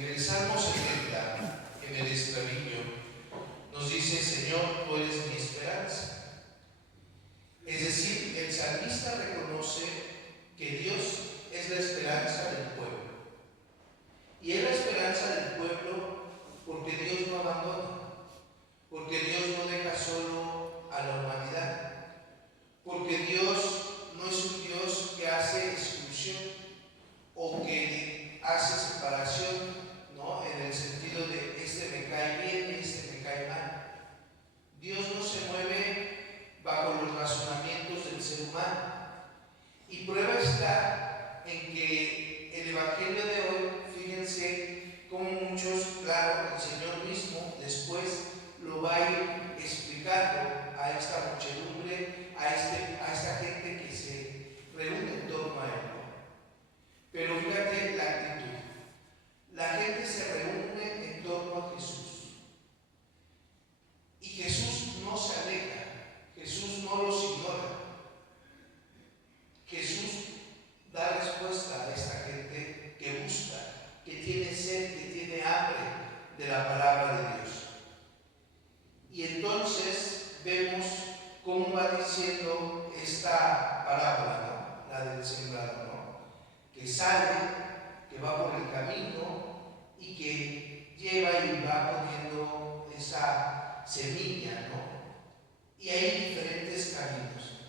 En el Salmo 70, en el estribillo, nos dice: Señor, tú eres mi esperanza. Es decir, el salmista reconoce que Dios es la esperanza del pueblo. Y es la esperanza del pueblo porque Dios no abandona, porque Dios no deja solo a la humanidad, porque Dios no es un Dios que hace exclusión o que hace separación, ¿no? En el sentido de este me cae bien y este me cae mal. Dios no se mueve bajo los razonamientos del ser humano. Y prueba está en que el Evangelio de hoy, fíjense cómo muchos, claro, el Señor mismo después lo va a ir explicando a esta muchedumbre, a esta gente que se reúne en torno a él, ¿no? Pero fíjate la actitud. La gente se reúne en torno a Jesús. Y Jesús no se aleja, Jesús no los ignora. Jesús da respuesta a esta gente que busca, que tiene sed, que tiene hambre de la palabra de Dios. Y entonces vemos cómo va diciendo esta parábola, ¿no? La del sembrado, ¿no? Que sale, que va por el camino y que lleva y va poniendo esa semilla, ¿no? Y hay diferentes caminos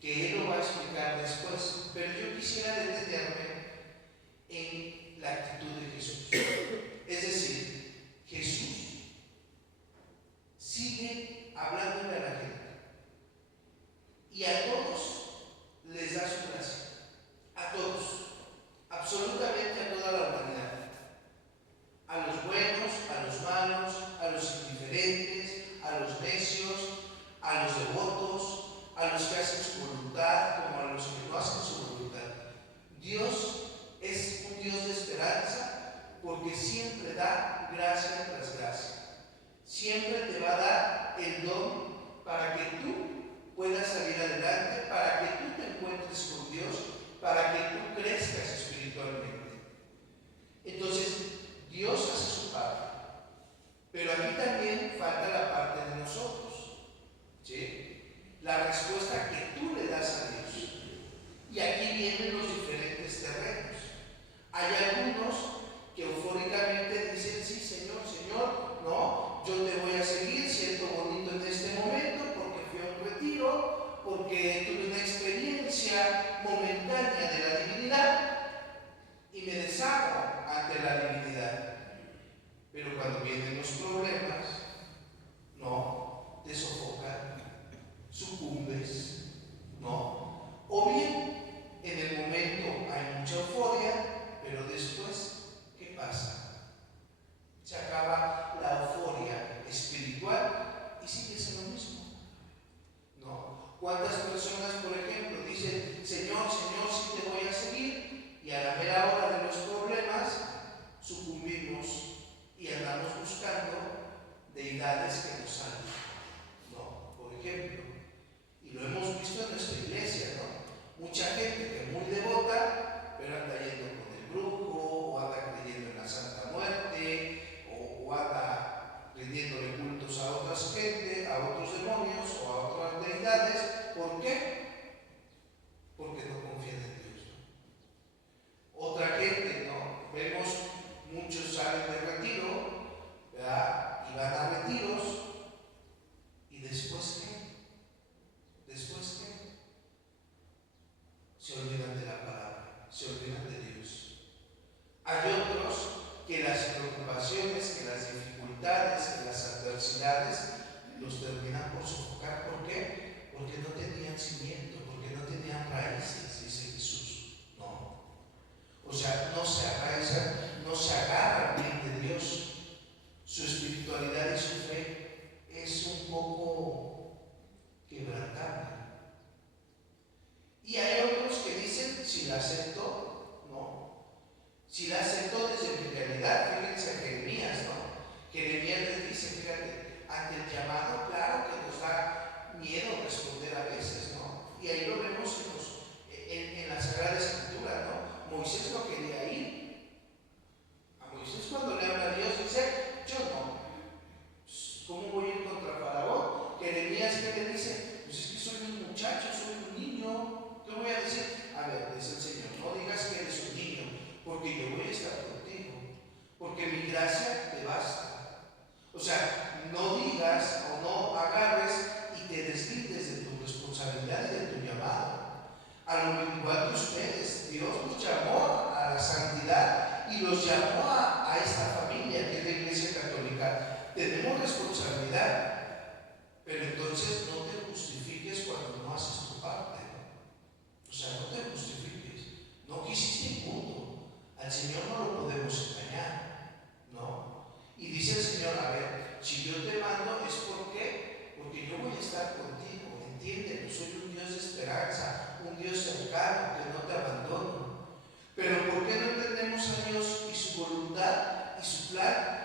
que él lo va a explicar después, pero yo quisiera detenerme en la actitud de Jesús. Es decir, Jesús sigue hablándole a la gente y a todos les da su gracia, a todos, absolutamente a toda la humanidad, a los buenos, a los malos, a los indiferentes, a los necios, a los devotos, a los que hacen su voluntad como a los que no hacen su voluntad. Dios es un Dios de esperanza porque siempre da gracia tras gracia. Siempre te va a dar el don para que tú puedas salir adelante, para que tú te encuentres con Dios, para que tú crezcas espiritualmente. Entonces, Dios hace su parte, pero aquí también falta la parte de nosotros, ¿sí? La respuesta que tú le das a Dios. Y aquí vienen los diferentes terrenos. Hay algunos que eufóricamente dicen: sí, Señor, Señor, no, yo te voy a seguir, siento bonito en este momento porque fui a un retiro, porque tuve una experiencia momentánea de la divinidad y me deshago ante la divinidad. Pero cuando vienen los problemas, no, te sofocan, sucumbes, ¿no? O bien, en el momento hay mucha euforia, pero después, ¿qué pasa? Se acaba la euforia espiritual y sigues en lo mismo, ¿no? ¿Cuántas personas, por ejemplo, dicen: Señor, Señor, sí te voy a seguir, y a la mera hora de los problemas sucumbimos y andamos buscando deidades que nos salven, ¿no? Por ejemplo, y lo hemos visto en nuestra iglesia, ¿no? Mucha gente que es muy devota, pero anda yendo con el brujo, o anda creyendo en la Santa Muerte, o anda rindiéndole cultos a otras gente, a otros demonios o a otras deidades. ¿Por qué? Porque no confían en Dios, ¿no? Otra gente, ¿no? Vemos muchos salen de retiro, ¿verdad? Y van a retiros, y después ¿qué? Después ¿qué? Se olvidan de la palabra, se olvidan de Dios. Hay otros que las preocupaciones, que las dificultades, que las adversidades los terminan por sofocar. ¿Por qué? Porque no tenían cimiento, porque no tenían raíces, dice Jesús. No. O sea, no se arraizan, no se agarran bien de Dios. Su espiritualidad y su fe es un poco quebrantable. Y hay otros que dicen: si la acepto, no. Si la acepto desde mi realidad. Fíjense a Jeremías, ¿no? Jeremías les dice, fíjate, ante el llamado, claro que nos da miedo responder a veces, ¿no? Y ahí lo vemos en la Sagrada Escritura, ¿no? Moisés no quería ir. A Moisés, cuando le a lo igual que ustedes. Dios los llamó a la santidad y los llamó a esta familia que es la Iglesia Católica. Tenemos responsabilidad, pero entonces no te justifiques cuando no haces tu parte, ¿no? O sea, no te justifiques. No quisiste punto. Al Señor no lo podemos engañar, ¿no? Y dice el Señor, a ver, si yo te mando es porque yo voy a estar contigo, entiende, yo soy un Dios de esperanza, un Dios cercano, que no te abandono. Pero ¿por qué no entendemos a Dios y su voluntad y su plan?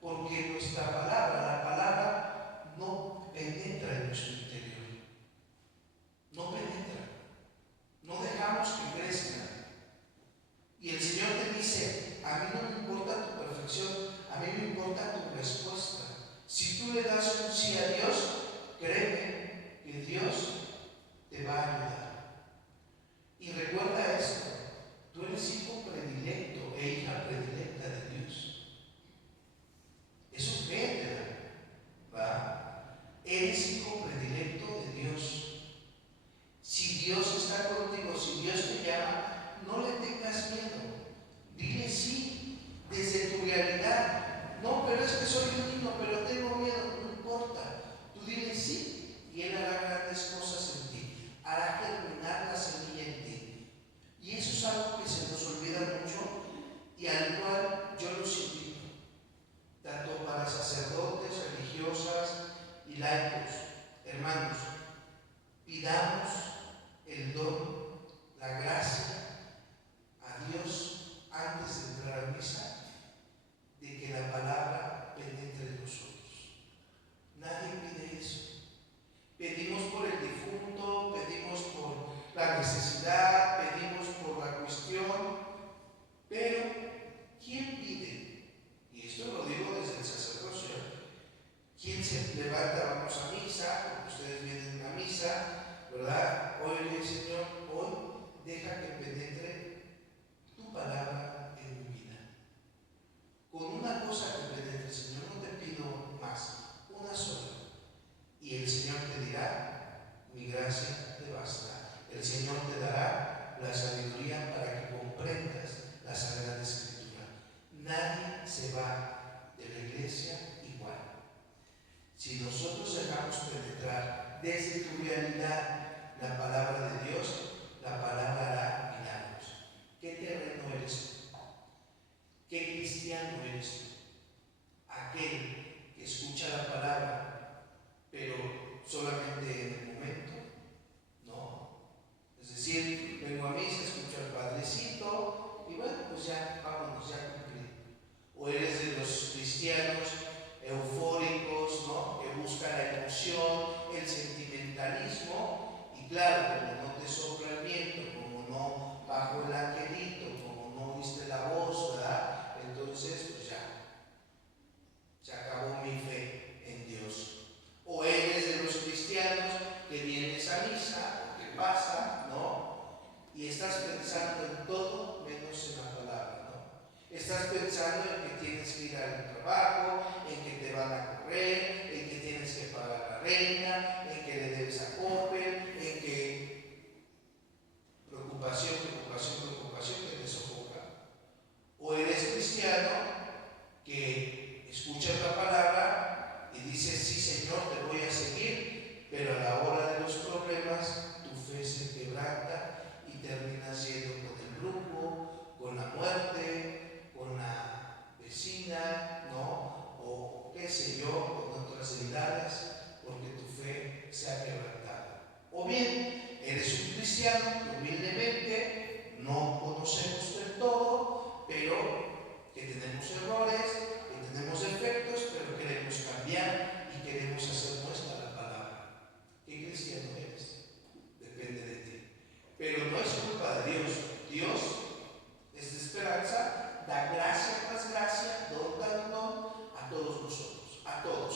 Porque nuestra palabra, la palabra, no penetra en nuestro interior, no penetra, no dejamos que crezca. Y el Señor te dice, a mí no me importa tu perfección, a mí me importa tu respuesta. Si tú le das un sí a Dios, créeme que Dios te va a ayudar. Y recuerda esto, tú eres hijo predilecto e hija predilecta de Dios. Eso créetela, ¿va? Eres hijo predilecto de Dios. Si Dios está contigo, si Dios te llama, no le tengas miedo. Dile sí, desde tu realidad. No, pero es que soy un niño, pero tengo miedo. No importa. Tú dile sí y Él hará grandes cosas en ti. Hará germinar la semilla en ti. Y eso es algo que se nos olvida mucho y al cual yo los invito, tanto para sacerdotes, religiosas y laicos. Hermanos, pidamos el don, la gracia a Dios antes de entrar a misa, de que la palabra penetre en nosotros. Nadie pide eso. Pedimos por el difunto, pedimos por la necesidad, pedimos por la cuestión, pero ¿quién pide? Y esto lo digo desde el sacerdocio. ¿Quién se levanta, vamos a misa, porque ustedes vienen a misa, ¿verdad? Oye, Señor, hoy deja que penetre tu palabra en mi vida. Con una cosa que penetre, Señor, no te pido más, una sola. Y el Señor te dirá, mi gracia te basta. El Señor te dará la sabiduría para que comprendas la Sagrada Escritura. Nadie se va de la iglesia igual. Si nosotros dejamos penetrar desde tu realidad la palabra de Dios, la palabra hará milagros. ¿Qué terreno eres tú? ¿Qué cristiano eres tú? Aquel que escucha la palabra, pero solamente en el momento, no. Es decir, vengo a misa, escucho al Padrecito y bueno, pues ya, vámonos, ya cumplí. O eres de los cristianos eufóricos, ¿no? Que buscan la emoción, el sentimentalismo, y claro, como no te sopla el viento, como no bajó el angelito, como no oíste la voz, ¿verdad? Entonces, pues ya, se acabó mi fe en Dios. O eres de los cristianos que vienes a misa, que pasa, ¿no? Y estás pensando en todo menos en la palabra, ¿no? Estás pensando en que tienes que ir al trabajo, en que te van a correr, en que tienes que pagar la renta, en que le debes a Coppel, en que preocupación que te sofoca. O eres cristiano que escuchas la palabra y dices, sí Señor, te voy a seguir, pero a la hora de los problemas tu fe se quebranta y terminas yendo con el grupo, con la muerte, con la vecina, ¿no? O qué sé yo, con otras deidades, porque tu fe se ha quebrantado. O bien, eres un cristiano que humildemente no conocemos del todo, pero que tenemos errores, que tenemos defectos, pero queremos cambiar y queremos hacer nuestra la palabra. ¿Qué cristiano eres? Depende de ti. Pero no es culpa de Dios. Dios es de esperanza, da gracia tras gracia, don tras don a todos nosotros, a todos.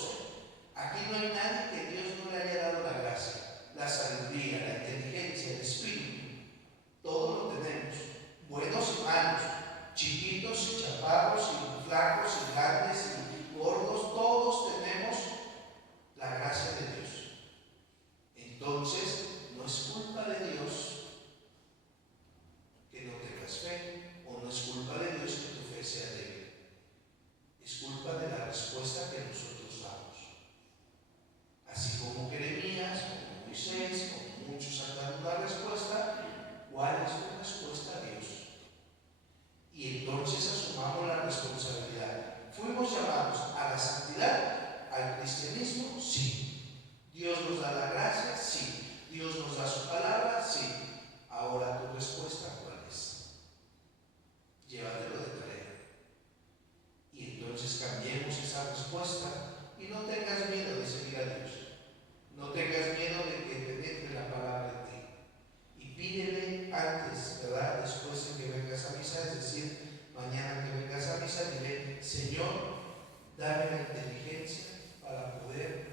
Aquí no hay nadie que Dios no le haya dado la gracia, la sabiduría, la inteligencia, el espíritu. Todo lo tenemos, buenos y malos, chiquitos y chaparros y flacos y grandes y gordos, todos tenemos la gracia Sí. ¿Dios nos da la gracia? Sí. ¿Dios nos da su palabra? Sí. Ahora tu respuesta, ¿cuál es? Llévatelo de tarea. Y entonces cambiemos esa respuesta y no tengas miedo de seguir a Dios. No tengas miedo de que penetre la palabra en ti. Y pídele antes, ¿verdad? Después de que vengas a misa, es decir, mañana que vengas a misa, dile: Señor, dame la inteligencia para poder